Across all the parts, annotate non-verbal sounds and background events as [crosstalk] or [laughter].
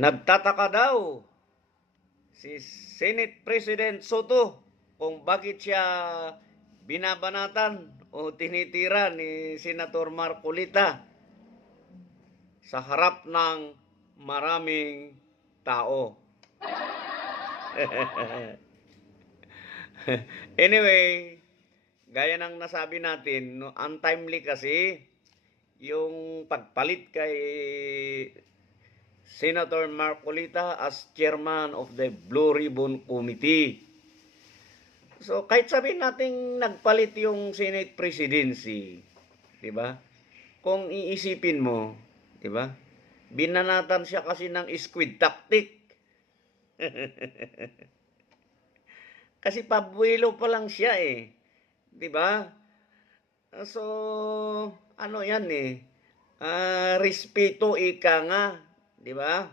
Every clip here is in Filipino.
Nagtataka daw si Senate President Soto kung bakit siya binabanatan o tinitira ni Senator Marcolita sa harap ng maraming tao. [laughs] anyway, gaya ng nasabi natin, no, untimely kasi yung pagpalit kay Senator Marcolita as chairman of the Blue Ribbon Committee. So, kahit sabihin natin nagpalit yung Senate presidency, di ba? Kung iisipin mo, di ba? Binanatan siya kasi ng squid tactic. [laughs] kasi pabuelo pa lang siya eh. Di ba? So, ano yan eh. Ah, respeto ika nga. Di ba?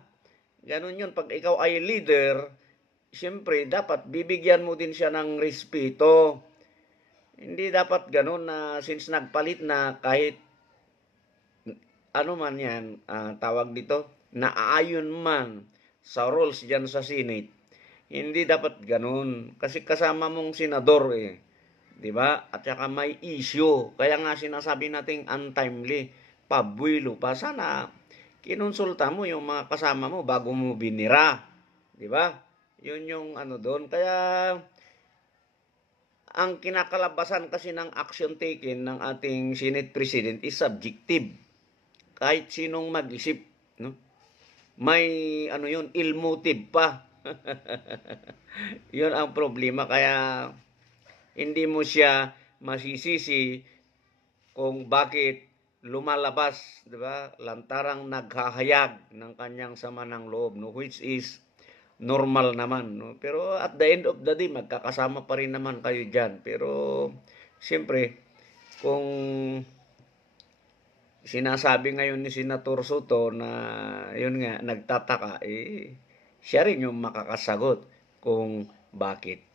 Ganon yun. Pag ikaw ay leader, siyempre, dapat bibigyan mo din siya ng respeto. Hindi dapat ganon na since nagpalit na kahit ano man yan, ah, tawag dito, naaayon man sa rules dyan sa Senate, hindi dapat ganun. Kasi kasama mong senador eh. Di ba? At saka may issue. Kaya nga sinasabi nating untimely. Pabuilo pa. Sana kinonsulta mo yung mga kasama mo bago mo binira. Di ba? Yun yung ano doon. Kaya ang kinakalabasan kasi ng action taken ng ating Senate President is subjective. Kahit sinong mag-isip, no? May ano yun, ill motive pa. [laughs] yun ang problema. Kaya hindi mo siya masisisi kung bakit lumalabas, 'di ba? Lantarang naghahayag ng kanyang sama ng loob, no, which is normal naman, no. Pero at the end of the day magkakasama pa rin naman kayo diyan. Pero siyempre kung sinasabi ngayon ni Senator Soto na yun nga nagtataka eh siya rin yung makakasagot kung bakit